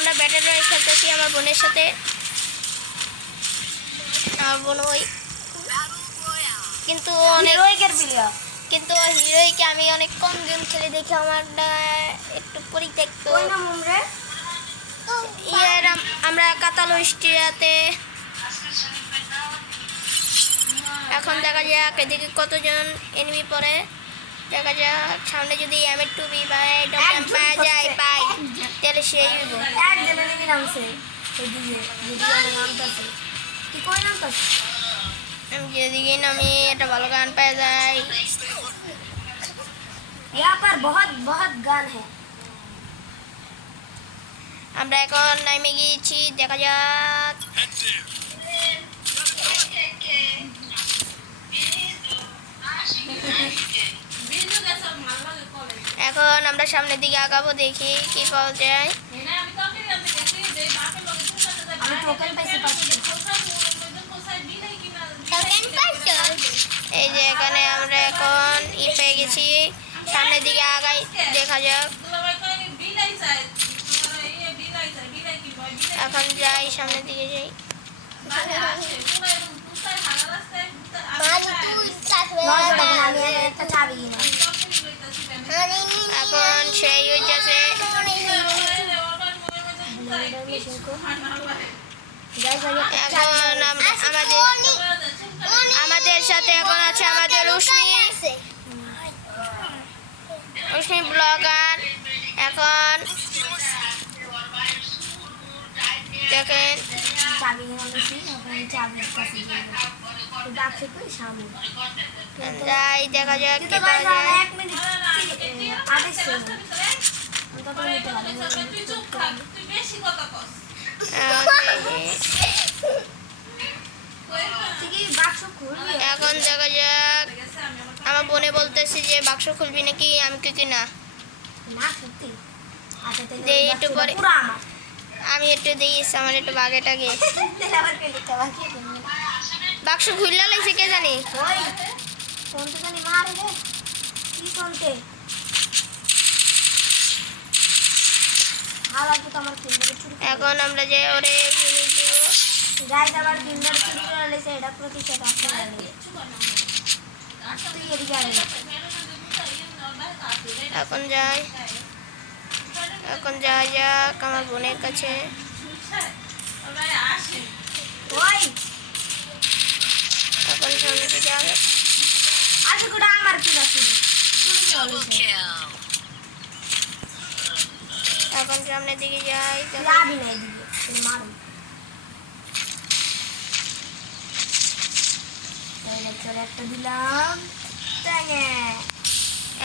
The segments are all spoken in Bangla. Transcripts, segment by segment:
আমরা ব্যাটল রয়্যাল খেলতেছি আমার বোনের সাথে। আমার বোন ওই কিন্তু অনেক কিন্তু হিরোইকে আমি অনেক কম গেম খেলে দেখি আমার একটু পরিত্যক্ত। আমরা কাতালো স্টিয়াতে এখন দেখা যাক এদিকে কতজন এনিমি পড়ে। দেখা যাক সামনে যদি M2B বা পাওয়া যায় পাই তাহলে সেই হইব। আমি যেদিকে নামি একটা ভালো গান পাওয়া যায়। আমরা এখন নামে গিয়েছি, দেখা যাক। এখন আমরা সামনের দিকে আগাবো, দেখি কি পাওয়া যায়। এই যে এখানে আমরা এখন পেয়ে গেছি, সামনের দিকে আগাই, দেখা যাক। এখন যাই, সামনের দিকে যাই। এখন সেই হইতেছে এখন আমাদের সাথে এখন আছে আমাদের উষ্মি ব্লগার। এখন দেখেন যাই, দেখা যাক কি পাওয়া যায়। এখন দেখা যাক, আমার বোনে বলতেছি যে বাক্স খুলবি নাকি, আমি কি না একটু পরে আমি একটু দিয়েছি, আমার একটু বাগে টাগে বাক্স খুললা লাগছে কে জানি। এখন আমরা যে ওরে এখন যাই, এখন যাওয়া যাক আমার বোনের কাছে। এখন সামনে দিকে যাবে, এখন সামনের দিকে যাই।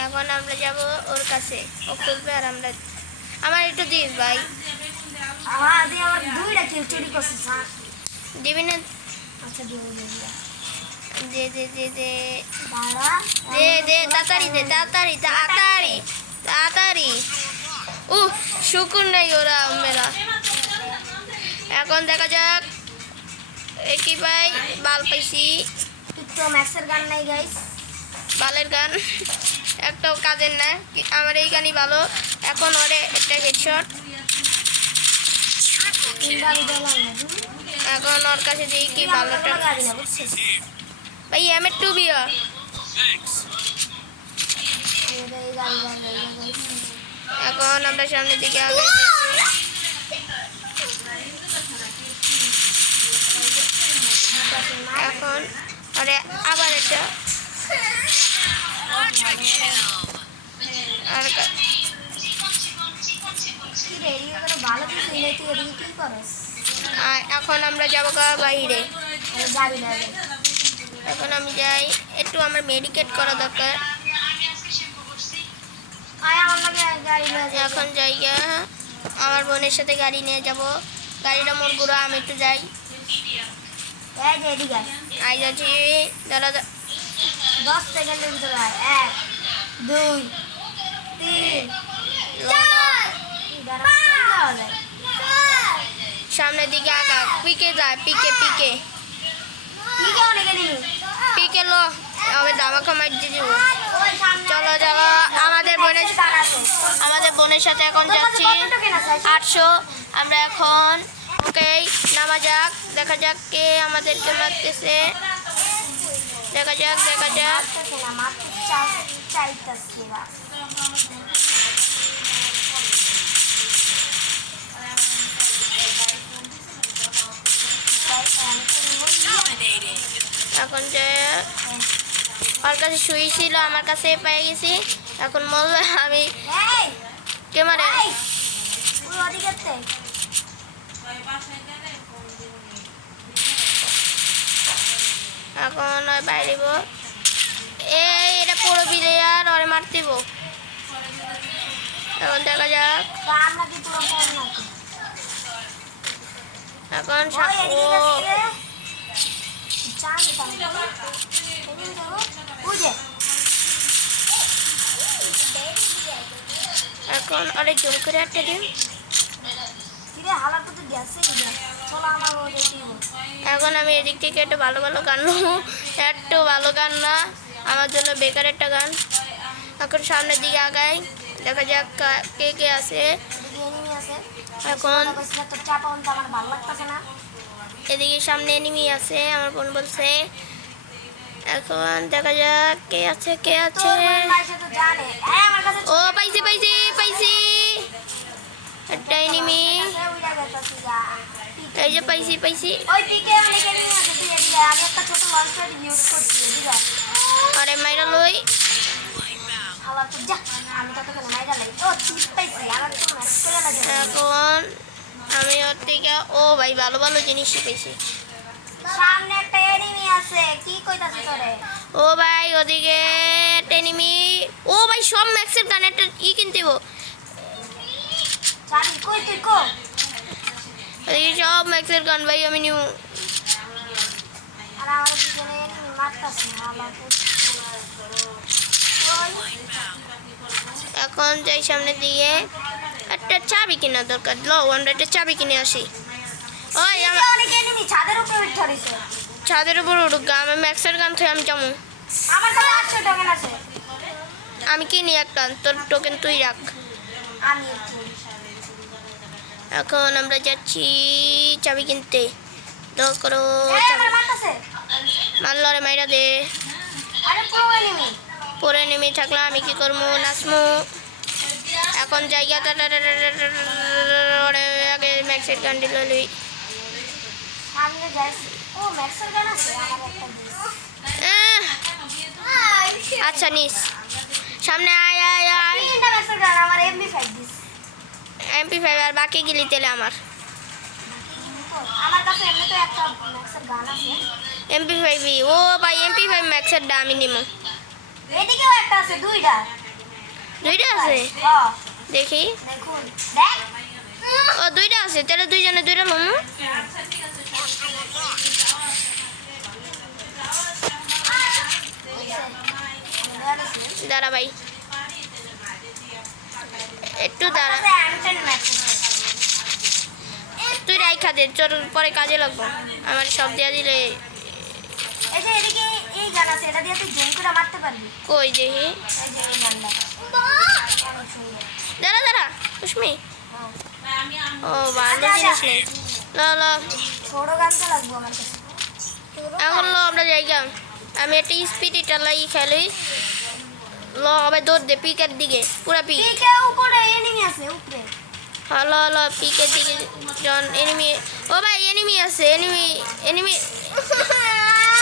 এখন আমরা যাব ওর কাছে, ও খুলবে আর আমরা আমার একটু দিস ভাই দিবি না? দে দে দে দে দে দে তাড়াতাড়ি দে, তাড়াতাড়ি তাড়াতাড়ি তাড়াতাড়ি। শুকুর নাই ওরা মেলা। এখন দেখা যাক কি ভাই, বাল পাইছি। বালের গান একটাও কাজের না, আমার এই গানই ভালো। এখন ওরে একটা হেডশট, এখন ওর কাছে যেই কি ভালোটা ভাই M2B। এখন আমরা সামনের দিকে আগে এখন আরে আবার এটা আর এখন আমরা যাবো বাইরে। এখন আমি যাই, একটু আমার মেডিকেট করা দরকার। এখন যাই, আমার বোনের সাথে গাড়ি নিয়ে যাব, গাড়িটা মোর গুঁড়ো, আমি একটু যাই। আই যাচ্ছি, দাঁড়া 10 সেকেন্ডের ভিতরে 1 2 3 সামনের দিকে আগা, পিকে যায়, পিকে পিকে পিকে লো, আমি দামা খামার দিয়ে দিব। চলো চলো, আমাদের আমাদের বোনের সাথে এখন যাচ্ছি 800। আমরা এখন ওকে নামা যাক, দেখা যাক কে আমাদেরকে মারতেছে। দেখা যাক এখন যে ওর কাছে শুই ছিল, আমার কাছে পেয়ে গেছি। এখন বললো আমি কে মারে। এখন ওই বাইরেব এটা পুরো প্লেয়ার ওরে মারতেব। এখন দেখা যাক এখন এখন অনেক জোর করে একটা দিন। এখন আমি এদিক থেকে একটু ভালো গান নেবো, একটু ভালো গান না আমার জন্য বেকার একটা গান। এখন সামনের দিকে আগাই, দেখা যাক কে কে আছে। এখন এদিকে সামনে এনিমি আছে আমার বোন বলছে। এখন দেখা যাক কে আছে। ও পাইছি একটা এনিমি, এই যে পাইছি। আরে মাইরা লই। এখন আমি ওর থেকে ভাই ভালো জিনিসই পেয়েছি। সামনে একটা এনিমি আছে, কি কইতাছিস তোরে? ভাই ওদিকে একটা এনিমি। ভাই সব ম্যাক্সের গান একটা কিনতেব। জানি কই তুই কো? ওদিকে সব ম্যাক্সের গান ভাই আমি নিউ। আর আমার পিছনে এনিমি মারতাছে এখন যাই সামনের দিকে, একটা চাবি কিনা দরকার। আমরা একটা চাবি কিনে আসি। ছাদের উপর উঠুক, আমি ম্যাক্সের গান থেকে আমি যাবো। আমি কিনি একটা, তোর টোকেন তুই রাখ। এখন আমরা যাচ্ছি চাবি কিনতে। করো মারলো রে, মাইরা দে। পরে নেমে থাকলে আমি কি করবো, নাচমু। এখন জায়গাটা আগে ম্যাক্সের গান দিল লই। আচ্ছা নিস সামনে আয় MP5 আর বাকি গিলি তেলে আমার MP5 ভাই MP5 ম্যাক্সের দামি নিমো। দুইটা আছে দেখি। দুইটা আছে, তাহলে দুইজনে দুইটা লমু। দাঁড়া ভাই একটু দাঁড়া, তুই রাইখা দে, তোর পরে কাজে লাগবো। আমার সব দিয়া দিলে কই দেখি। দাঁড়া কুসমি। ভালো জিনিস নেই। এখন আমরা জায়গা, আমি একটা স্পিড লাই খেলি। আবার দৌড় দে পিকের দিকে, পুরা পিক। হলো পিকের দিকে জন এনিমি। ভাই এনিমি আছে, এনিমি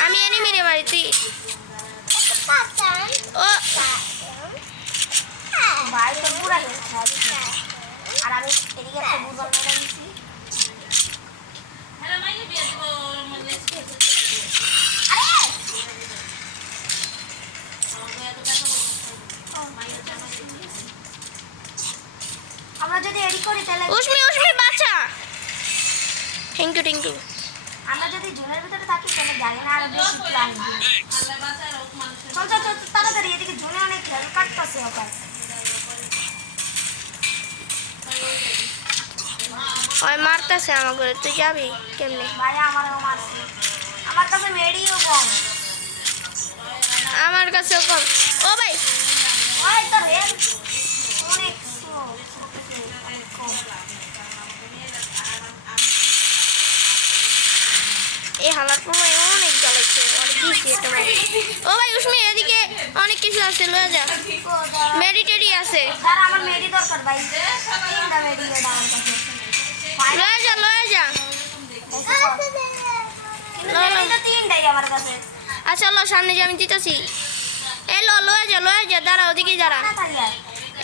আমি এনিমি রে মারি। তুই আমরা যদি এডি করি তাহলে উসমি বাঁচা। Thank you. আমরা যদি জোনের ভিতরে থাকি তাহলে জানি না আর বেশি প্ল্যান। চল তাড়াতাড়ি, এদিকে জোনে অনেক হেল কাটতেছে ওখানে। মারতেছে আমার ঘরে, তুই যাবি কেমনে? ভাই আমারও মারছে, আমার কাছে মেডিও কম। আমার কাছেও কম। ভাই ওই তো হেল অনেক স্লো এই হালার সময় অনেক জ্বালাইছে অনেক দিয়েছি একটা মাইর। ও ভাই উসমি এদিকে অনেক কিছু আছে লয়ে যা মেডিটেরি আছে স্যার আমার মেডি দরকার ভাই তিনটা মেডি এটা আমার কাছে লয়ে যা কিন্তু মেডি তো তিনটাই আমার কাছে আচ্ছা লো সামনে যে আমি দিতেছি এলো লয়ে যা দাঁড়া ওদিকে দাঁড়া না থাকি আর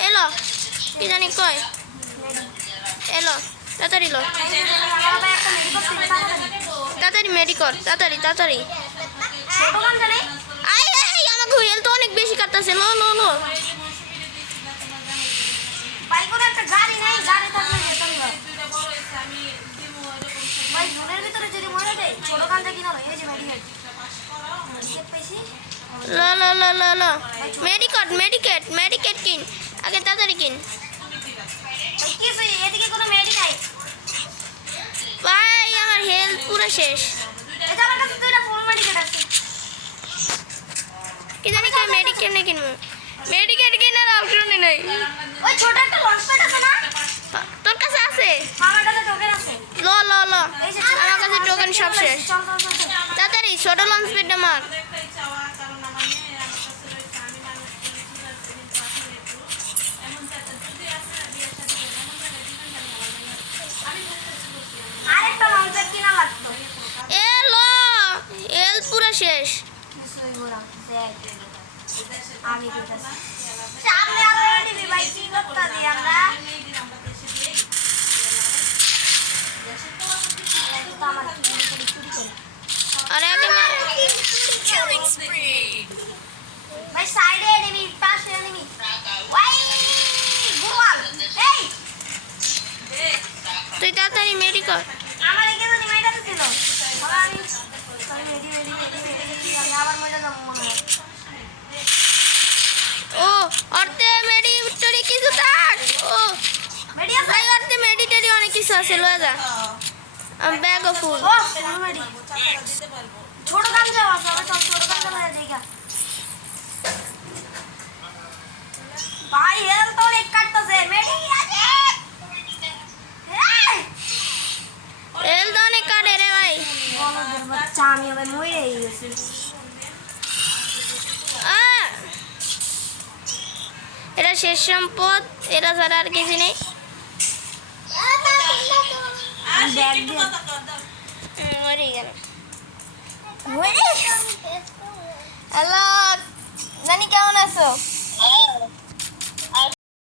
এলো কি জানি কয় এলো তাড়াতাড়ি লো আমার ভাই একটা মেডি করতে তাড়াতাড়ি মেডি কর তাড়াতাড়ি ছোট গান জানে আই আমাকে হেলথ অনেক বেশি কাটতেছে লো ভাই কোনো একটা গাড়ি নাই গাড়ি থাকলে যেতাম না ভাই জুনের ভিতরে যদি মরে যায় ছোট গানটা কিনা হয় এই যে মেডিকেট পাইছি লো মেডিকেট কিন আগে তাড়াতাড়ি কিন ভাই কিছু এদিকে কোনো মেডি নাই ভাই আমার হেলথ পুরো শেষ এটা আমার কাছে দুইটা ফুল মেডিকেট আছে কি জানি কয় মেডিকেট না কিনবো মেডিকেট কেনার অপশনই নেই ওই ছোট একটা লঞ্চ প্যাড আছে না তোর কাছে আছে আমার কাছে টোকেন আছে লো এই যে আমার কাছে টোকেন সব শেষ চল তাড়াতাড়ি ছোট লঞ্চ পেটটা মার আরেকটা লঞ্চ প্যাড কিনা লাগতো হেলথ পুরো শেষ কিছুই বললাম আমি দিতেছি সামনে আরো দিবি ভাই কি করতে দিই আমরা তো আমার কি চুরি করে আরে আগে মার ভাই সাইডে এনিমি পাশে এনিমি ওই গুয়াল এই তুই তাড়াতাড়ি মেডি কর আমার এখানে নিমাইটাতে ছিল আমি রেডি আমি আবার মরে যাব মনে হয় ও অর্ধে মেডিটেরি কিছু থাক ও মেডি আছে ভাই অর্ধে মেডিটেরি অনেক কিছু আছে লয়ে যা ব্যাগ অফ ফুল ও ফুল মেডি ছোট গান যাও আছে আমি চল ছোট গান যাও দেখা ভাই হেল তো এক কাটতেছে মেডি আছে এই হেলথ অনেক কাটে রে ভাই বলদের বাচ্চা আমি আবার মরে গেছি এটা শেষ সম্পদ এটা ছাড়া আর কিছু নেই ব্যাগ দিয়ে মরে গেল হ্যালো জানি কেমন আছো